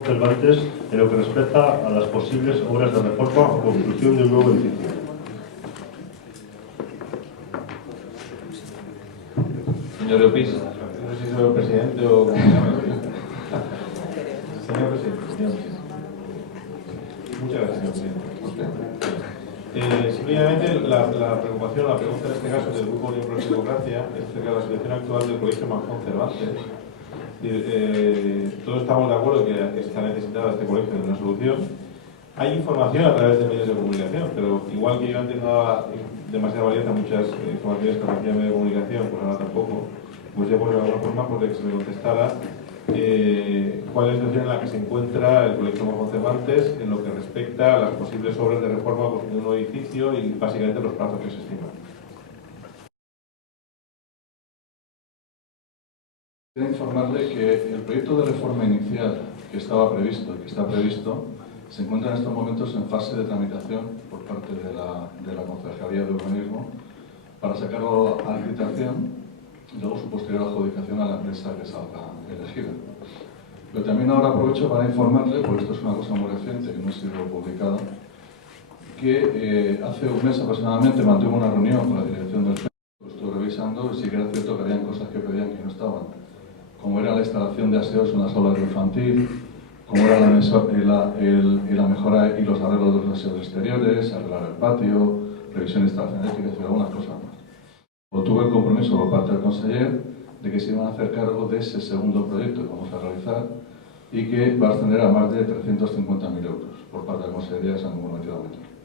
Cervantes en lo que respecta a las posibles obras de reforma o construcción de un nuevo edificio. Señor Llopis, no sé si soy el presidente o como se llama. Señor presidente. Muchas gracias, señor presidente. Simplemente la preocupación, la pregunta en este caso del Grupo Unión Progreso y Democracia es acerca de la situación actual del Colegio Manzón Cervantes. Todos estamos de acuerdo que está necesitada este colegio de una solución. Hay información a través de medios de comunicación, pero igual que yo antes no daba demasiada validez a muchas informaciones que recibía medios de comunicación, pues ahora tampoco, pues yo por alguna forma porque se me contestara cuál es la situación en la que se encuentra el Colegio Manzón Cervantes en lo que respecta a las posibles obras de reforma o construcción de un nuevo edificio y básicamente los plazos que se estiman. Quiero informarle que el proyecto de reforma inicial que estaba previsto y que está previsto se encuentra en estos momentos en fase de tramitación por parte de la Concejalía de Urbanismo para sacarlo a licitación y luego su posterior adjudicación a la empresa que salga elegida. Pero también ahora aprovecho para informarle, porque esto es una cosa muy reciente que no ha sido publicada, que hace un mes aproximadamente mantuve una reunión con la dirección del centro, lo estuve revisando y sí que era cierto que habían cosas que pedían que no estaban, como era la instalación de aseos en las aulas de infantil, como era la mejora y los arreglos de los aseos exteriores, arreglar el patio, revisión de instalación eléctrica y algunas cosas más. Tuve el compromiso por parte del conseller de que se iban a hacer cargo de ese segundo proyecto que vamos a realizar y que va a ascender a más de 350.000 euros por parte de la Consejería que se han comprometido a meter.